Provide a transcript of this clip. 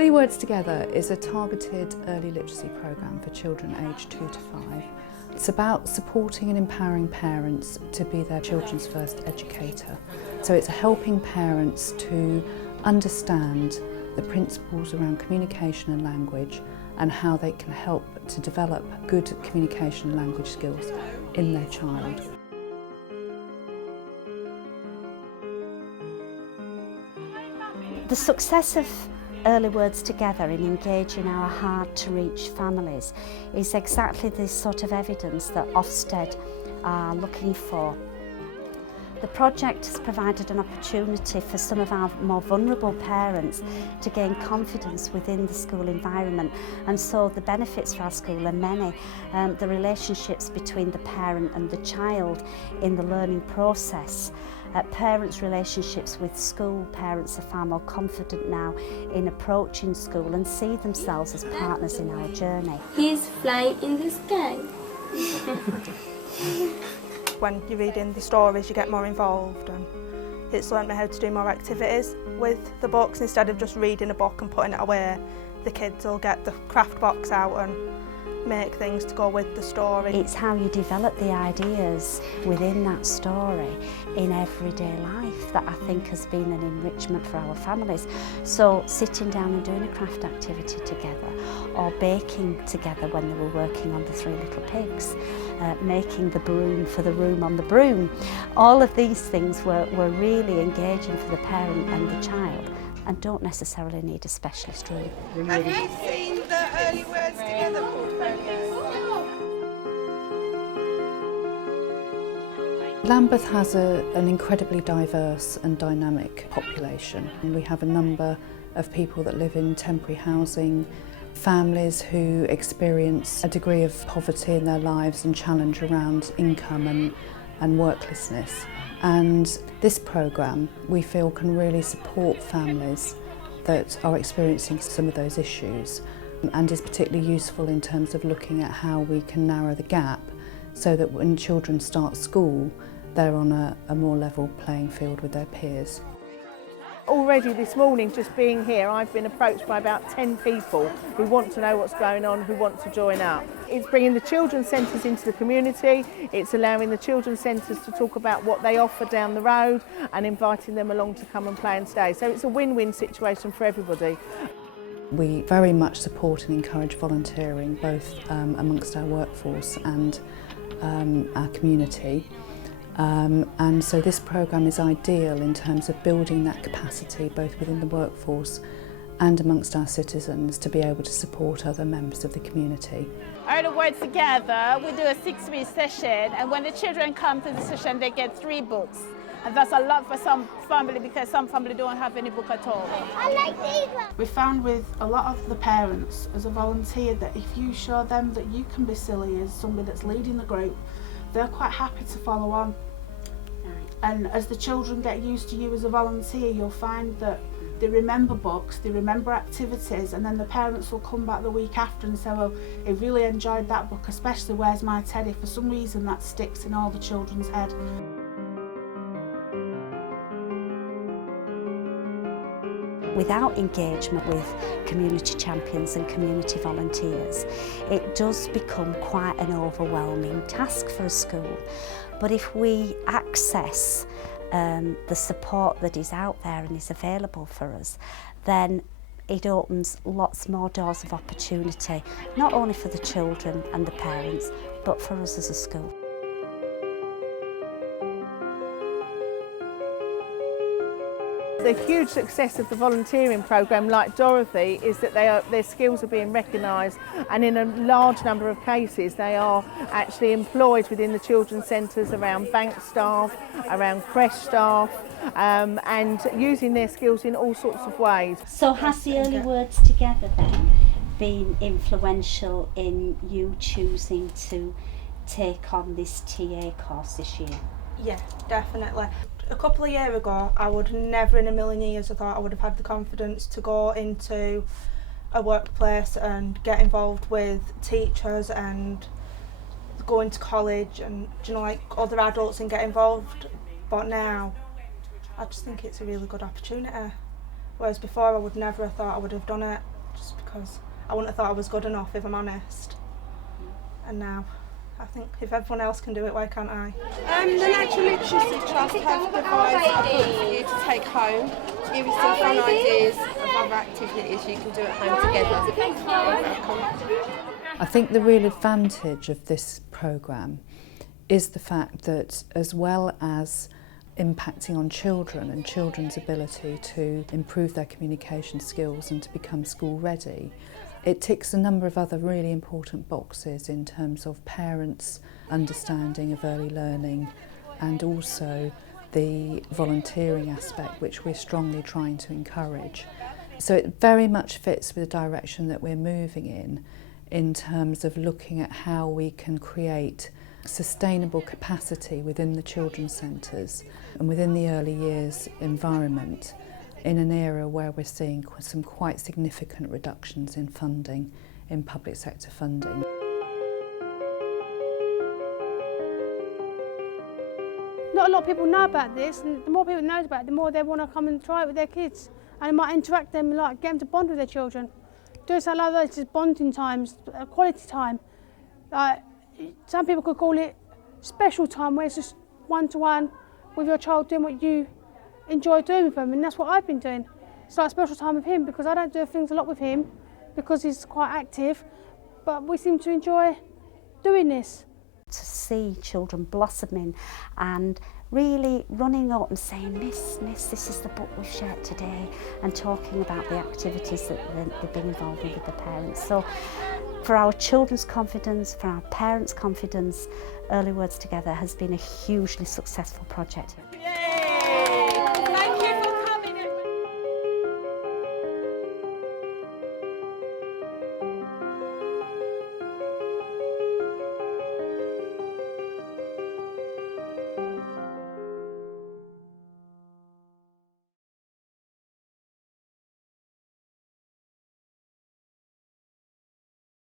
Early Words Together is a targeted early literacy programme for children aged 2 to 5. It's about supporting and empowering parents to be their children's first educator. So it's helping parents to understand the principles around communication and language and how they can help to develop good communication and language skills in their child. The success of Early Words Together in engaging our hard-to-reach families is exactly this sort of evidence that Ofsted are looking for. The project has provided an opportunity for some of our more vulnerable parents to gain confidence within the school environment, and so the benefits for our school are many. The relationships between the parent and the child in the learning process. Parents' relationships with school, parents are far more confident now in approaching school and see themselves as partners in our journey. He's flying in the sky. When you're reading the stories, you get more involved, and it's learnt me how to do more activities with the books. Instead of just reading a book and putting it away, the kids will get the craft box out and make things to go with the story. It's how you develop the ideas within that story in everyday life that I think has been an enrichment for our families. So sitting down and doing a craft activity together, or baking together when they were working on the Three Little Pigs, making the broom for the room on the broom. All of these things were really engaging for the parent and the child, and don't necessarily need a specialist room. Have you seen the Early Words Together portfolio? Lambeth has an incredibly diverse and dynamic population. We have a number of people that live in temporary housing, families who experience a degree of poverty in their lives and challenge around income and worklessness. And this programme, we feel, can really support families that are experiencing some of those issues, and is particularly useful in terms of looking at how we can narrow the gap so that when children start school, they're on a more level playing field with their peers. Already this morning, just being here, I've been approached by about 10 people who want to know what's going on, who want to join up. It's bringing the children's centres into the community, it's allowing the children's centres to talk about what they offer down the road and inviting them along to come and play and stay. So it's a win-win situation for everybody. We very much support and encourage volunteering, both amongst our workforce and our community. And so this programme is ideal in terms of building that capacity both within the workforce and amongst our citizens to be able to support other members of the community. Early Words Together, we do a 6-week session, and when the children come to the session they get 3 books. And that's a lot for some family because some family don't have any book at all. I like these ones. We found with a lot of the parents as a volunteer that if you show them that you can be silly as somebody that's leading the group, they're quite happy to follow on. And as the children get used to you as a volunteer, you'll find that they remember books, they remember activities, and then the parents will come back the week after and say, well, I really enjoyed that book, especially Where's My Teddy? For some reason that sticks in all the children's head. Without engagement with community champions and community volunteers, it does become quite an overwhelming task for a school. But if we access the support that is out there and is available for us, then it opens lots more doors of opportunity, not only for the children and the parents, but for us as a school. The huge success of the volunteering programme, like Dorothy, is that their skills are being recognised, and in a large number of cases they are actually employed within the children's centres around bank staff, around creche staff, and using their skills in all sorts of ways. So has the Early Words Together then been influential in you choosing to take on this TA course this year? Yeah, definitely. A couple of years ago, I would never in a million years have thought I would have had the confidence to go into a workplace and get involved with teachers and go into college and, you know, like other adults and get involved. But now, I just think it's a really good opportunity. Whereas before I would never have thought I would have done it, just because I wouldn't have thought I was good enough, if I'm honest. And now I think if everyone else can do it, why can't I? The Natural Literacy Trust have devised a book for you to take home, to give you some fun ideas of other activities you can do at home together. I think the real advantage of this programme is the fact that, as well as impacting on children and children's ability to improve their communication skills and to become school ready, it ticks a number of other really important boxes in terms of parents' understanding of early learning and also the volunteering aspect, which we're strongly trying to encourage. So it very much fits with the direction that we're moving in terms of looking at how we can create sustainable capacity within the children's centres and within the early years environment in an era where we're seeing some quite significant reductions in funding, in public sector funding. Not a lot of people know about this, and the more people know about it, the more they want to come and try it with their kids. And it might interact them, like get them to bond with their children. Doing something like that is just bonding times, quality time. Some people could call it special time, where it's just one-to-one with your child doing what you enjoy doing with them, and that's what I've been doing. It's like special time with him because I don't do things a lot with him because he's quite active, but we seem to enjoy doing this. To see children blossoming and really running up and saying, Miss, this is the book we've shared today, and talking about the activities that they've been involved with the parents. So for our children's confidence, for our parents' confidence, Early Words Together has been a hugely successful project.